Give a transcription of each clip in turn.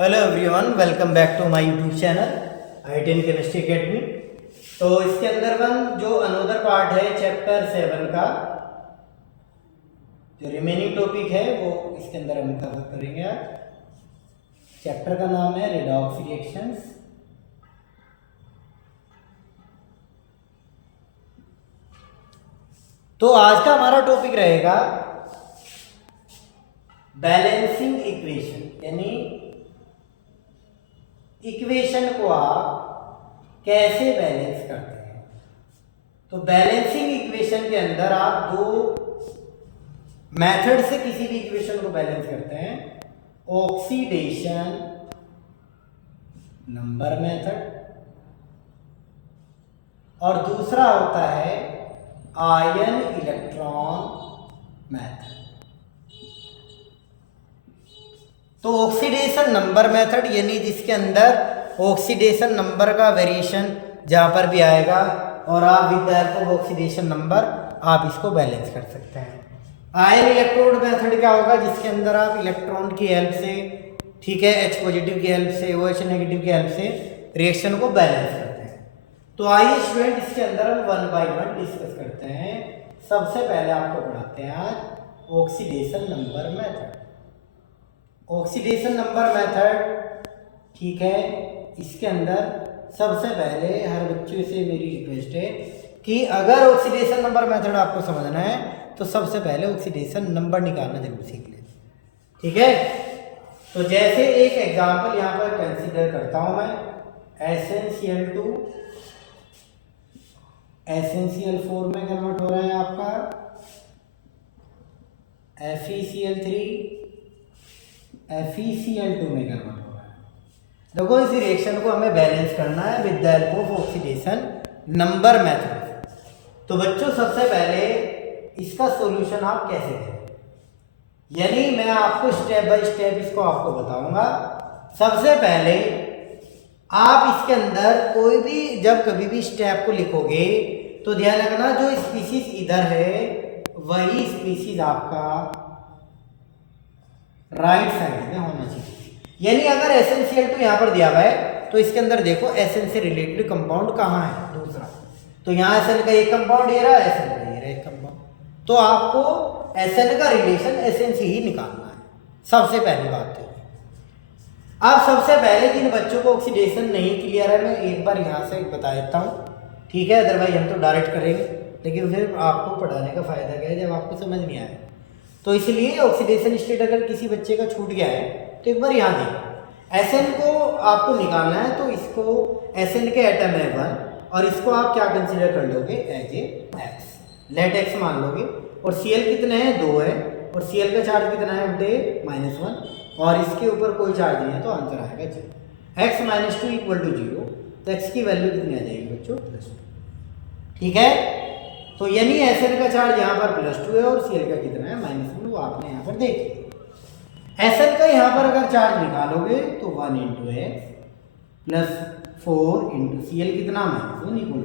Hello everyone, welcome back to my YouTube channel आई10 chemistry academy. तो इसके अंदर जो अनोदर पार्ट है चैप्टर 7 का जो रिमेनिंग टॉपिक है वो इसके अंदर हम कवर करेंगे। आज चैप्टर का नाम है रेडॉक्स रिएक्शंस। तो आज का हमारा टॉपिक रहेगा बैलेंसिंग इक्वेशन, यानी इक्वेशन को आप कैसे बैलेंस करते हैं। तो बैलेंसिंग इक्वेशन के अंदर आप दो मेथड से किसी भी इक्वेशन को बैलेंस करते हैं। ऑक्सीडेशन नंबर मेथड और दूसरा होता है आयन इलेक्ट्रॉन मेथड। तो ऑक्सीडेशन नंबर मेथड यानी जिसके अंदर ऑक्सीडेशन नंबर का वेरिएशन जहां पर भी आएगा और आप with the help of oxidation number आप इसको बैलेंस कर सकते हैं। आयन इलेक्ट्रोड मेथड क्या होगा, जिसके अंदर आप इलेक्ट्रॉन की हेल्प से, ठीक है, H पॉजिटिव की हेल्प से, OH नेगेटिव की हेल्प से रिएक्शन को बैलेंस करते हैं। तो आइए स्टूडेंट इसके अंदर हम वन बाय वन डिस्कस करते हैं। सबसे पहले आपको पढ़ाते हैं आज oxidation number method. Oxidation number method, ठीक है, इसके अंदर सबसे पहले हर बच्चे से मेरी रिक्वेस्ट है कि अगर ऑक्सीडेशन नंबर मेथड आपको समझना है तो सबसे पहले ऑक्सीडेशन नंबर निकालना जरूर सीख लें, ठीक है। तो जैसे एक एग्जांपल यहाँ पर कंसीडर करता हूँ मैं, SnCl2 SnCl4 में कन्वर्ट हो रहा है आपका, FeCl3 FeCl2 में कन्वर्ट हो रहा है। देखो इस रिएक्शन को हमें बैलेंस करना है with the help of oxidation number method. तो बच्चों सबसे पहले इसका सॉल्यूशन आप कैसे करें, यानी मैं आपको स्टेप बाय स्टेप इसको आपको बताऊंगा। सबसे पहले आप इसके अंदर कोई भी जब कभी भी स्टेप को लिखोगे तो ध्यान रखना जो स्पीशीज इधर है वही स्पीशीज आपका राइट साइड में होना चाहिए। यानी अगर SnCl2 यहाँ पर दिया हुआ है तो इसके अंदर देखो Sn से रिलेटेड कंपाउंड कहाँ है, दूसरा। तो यहाँ Sn का एक कंपाउंड ये रहा, Sn का ये रहा एक कंपाउंड। तो आपको Sn का रिलेशन Sn से ही निकालना है, सबसे पहली बात है। अब सबसे पहले जिन बच्चों को ऑक्सीडेशन नहीं क्लियर है मैं एक बार यहाँ से बता देता हूँ, ठीक है, अदरवाइज हम तो डायरेक्ट करेंगे, लेकिन फिर आपको पढ़ाने का फायदा क्या है जब आपको समझ नहीं आए। तो इसलिए ऑक्सीडेशन स्टेट अगर किसी बच्चे का छूट गया है तो एक बार यहाँ देखो, Sn को आपको निकालना है तो इसको Sn के एटम है 1 और इसको आप क्या कंसीडर कर लोगे as a x, let x मान लोगे। और Cl कितने हैं, 2 है, और Cl का चार्ज कितना है -1 और इसके ऊपर कोई चार्ज नहीं है तो आंसर आएगा 0। x - 2 = 0, तो x की वैल्यू कितनी आ जाएगी बच्चों, +2, ठीक है। तो यानी Sn का चार्ज यहाँ पर +2 है और Cl का कितना है -1, वो आपने यहाँ पर देख लिया। Sn का यहाँ पर अगर चार्ज निकालोगे तो 1 × x + 4 × Cl कितना -1 = 0,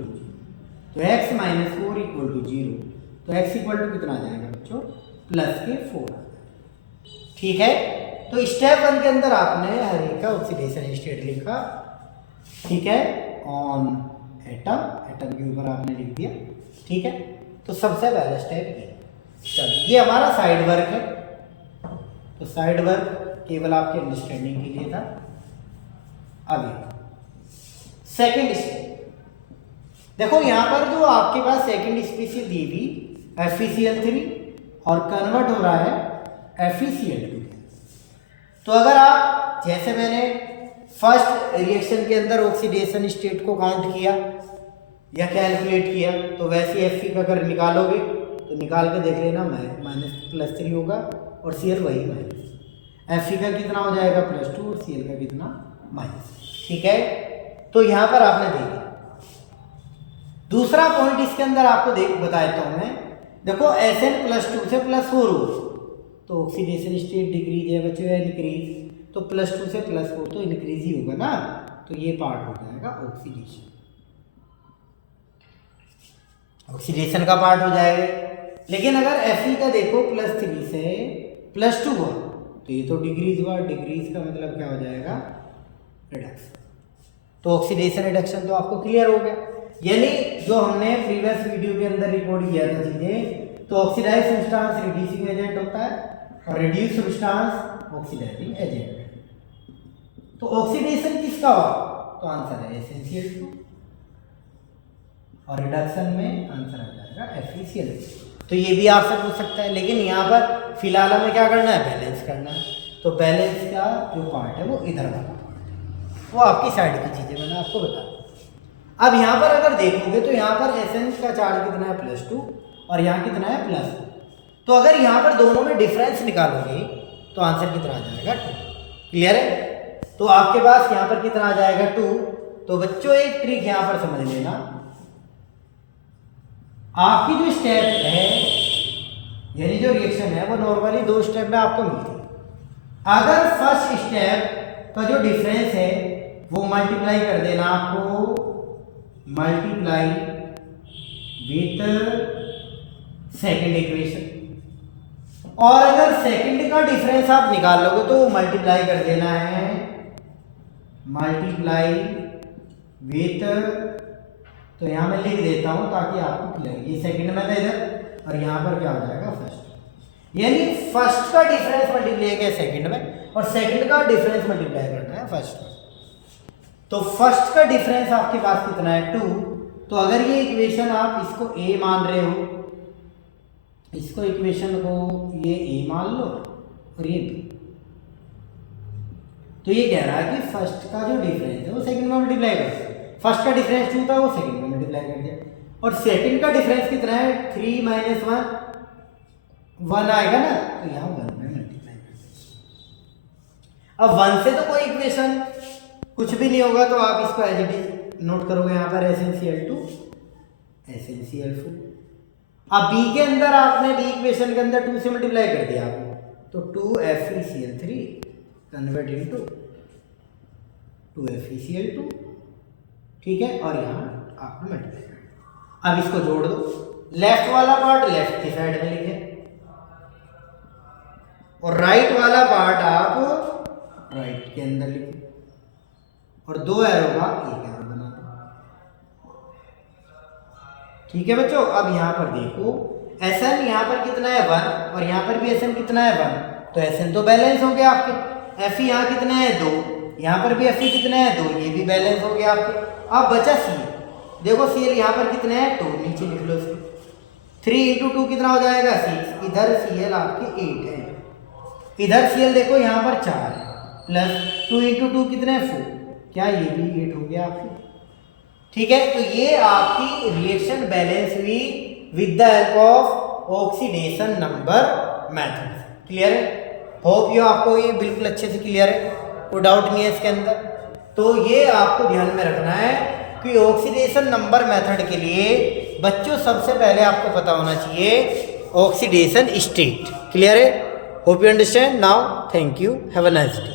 तो x - 4 = 0, तो x = कितना आ जाएगा बच्चों, +4, ठीक है। तो स्टेप 1 के अंदर आपने हर एक का ऑक्सीडेशन स्टेट लिखा, ठीक है, ऑन एटम के ऊपर आपने लिख दिया, ठीक है। तो सबसे पहला स्टेप ये, चलो ये हमारा साइड वर्क है। तो साइड वर्क केवल आपके अंडरस्टैंडिंग के लिए था। अब सेकंड स्टेप देखो, यहाँ पर जो आपके पास सेकंड स्पीशीज दी हुई FeCl3 और कन्वर्ट हो रहा है FeCl2। तो अगर आप, जैसे मैंने फर्स्ट रिएक्शन के अंदर ऑक्सीडेशन स्टेट को काउंट किया या कैलकुलेट किया, तो वैसे Fe का अगर निकालोगे तो निकाल के देख लेना, -+3 होगा और Cl वही -, Fe का कितना हो जाएगा +2 और Cl का कितना -, ठीक है। तो यहाँ पर आपने देखा। दूसरा पॉइंट इसके अंदर आपको बता देता हूँ मैं, देखो Sn +2 से +4 हो तो ऑक्सीडेशन स्टेट डिक्रीज है बच्चों या इंक्रीज, तो +2 से +4 तो इंक्रीज ही होगा ना, तो ये पार्ट हो जाएगा ऑक्सीडेशन का पार्ट हो जाएगा। लेकिन अगर Fe का देखो +3 से +2 हुआ तो ये तो डिग्रीज हुआ, डिग्रीज का मतलब क्या हो जाएगा, रिडक्शन। तो ऑक्सीडेशन रिडक्शन तो आपको क्लियर हो गया। यानी जो हमने प्रीवियस वीडियो के अंदर रिकॉर्ड किया था चीजें, तो ऑक्सीडाइज सब्सटेंस रिड्यूसिंग एजेंट होता है और रिड्यूस सब्सटेंस ऑक्सीडाइजिंग एजेंट। तो ऑक्सीडेशन किसका हुआ, तो आंसर है SnCl2 और रिडक्शन में आंसर आ जाएगा FeCl3। तो ये भी आपसे पूछ सकता है, लेकिन यहाँ पर फिलहाल हमें क्या करना है, बैलेंस करना है। तो बैलेंस का जो पार्ट है वो इधर वाला पार्ट, वो आपकी साइड की चीजें मैंने आपको बता दी। अब यहाँ पर अगर देखोगे तो यहाँ पर Sn का चार्ज कितना है +2 और यहाँ कितना है +1। तो अगर यहाँ पर दोनों में डिफरेंस निकालोगे तो आंसर कितना आ जाएगा 2। क्लियर है। तो आपके पास यहाँ पर कितना आ जाएगा 2। तो बच्चों एक ट्रिक यहाँ पर समझ लेना, आपकी जो स्टेप है यानी जो रिएक्शन है वो नॉर्मली 2 स्टेप में आपको मिलती है। अगर फर्स्ट स्टेप का जो डिफरेंस है वो मल्टीप्लाई कर देना आपको, मल्टीप्लाई विथ सेकंड इक्वेशन, और अगर सेकंड का डिफरेंस आप निकाल लोगे तो मल्टीप्लाई कर देना है, मल्टीप्लाई विथ, तो यहां मैं लिख देता हूं ताकि आपको क्लियर, ये सेकंड में था इधर और यहां पर क्या हो जाएगा फर्स्ट। यानी फर्स्ट का डिफरेंस मल्टीप्लाई किया सेकंड में और सेकंड का डिफरेंस मल्टीप्लाई करना है फर्स्ट में। तो फर्स्ट का डिफरेंस आपके पास कितना है 2। तो अगर ये इक्वेशन आप इसको a मान रहे हो, इसको इक्वेशन को ये a मान लो और ये b, तो ये कह रहा है कि फर्स्ट का जो डिफरेंस है वो सेकंड में मल्टीप्लाई कर, फर्स्ट का डिफरेंस 2 था वो सेकंड में मल्टीप्लाई कर दिया, और सेकंड का डिफरेंस कितना है 3 - 1 आएगा ना, तो यहाँ 1 में मल्टीप्लाई कर दिया। अब 1 से तो कोई इक्वेशन कुछ भी नहीं होगा, तो आप इसको एज इट इज नोट करोगे यहाँ पर SnCl2 SnCl4। अब b के अंदर आपने b इक्वेशन के अंदर 2 से मल्टीप्लाई कर दिया आपने, तो 2FeCl3 कन्वर्ट इनटू 2FeCl2, ठीक है, और यहाँ आपने मल्टीप्लाई कर दिया। अब इसको जोड़ दो, लेफ्ट वाला पार्ट लेफ्ट की साइड में लिखे और राइट वाला पार्ट आप राइट के अंदर लिखे, और 2 एरो का एक एरो बना दो। ठीक है बच्चों। अब यहाँ पर देखो Sn यहाँ पर कितना है 1 और यहाँ पर भी Sn कितना है 1, तो Sn तो बैलेंस हो गया आपके। Fe यहाँ कितना है 2, यहाँ पर भी Fe कितना है 2, ये भी बैलेंस हो गया आपके। अब बचा Cl, देखो Cl यहाँ पर कितने हैं 2, नीचे लिख लो इसको, 3 × 2 कितना हो जाएगा 6, इधर Cl आपके 8 है, इधर Cl देखो यहाँ पर 4 है, प्लस 2 × 2 कितने 4, क्या ये भी 8 हो गया आपकी। ठीक है, तो ये आपकी रिएक्शन बैलेंस हुई with the help of oxidation number method. Clear है? होप ये आपको ये बिल्कुल अच्छे से क्लियर है, कोई डाउट नहीं है इसके अंदर। तो ये आपको ध्यान में रखना है कि ऑक्सीडेशन नंबर मेथड के लिए बच्चों सबसे पहले आपको पता होना चाहिए ऑक्सीडेशन स्टेट। क्लियर है? Hope you understand now. Thank you, have a nice day.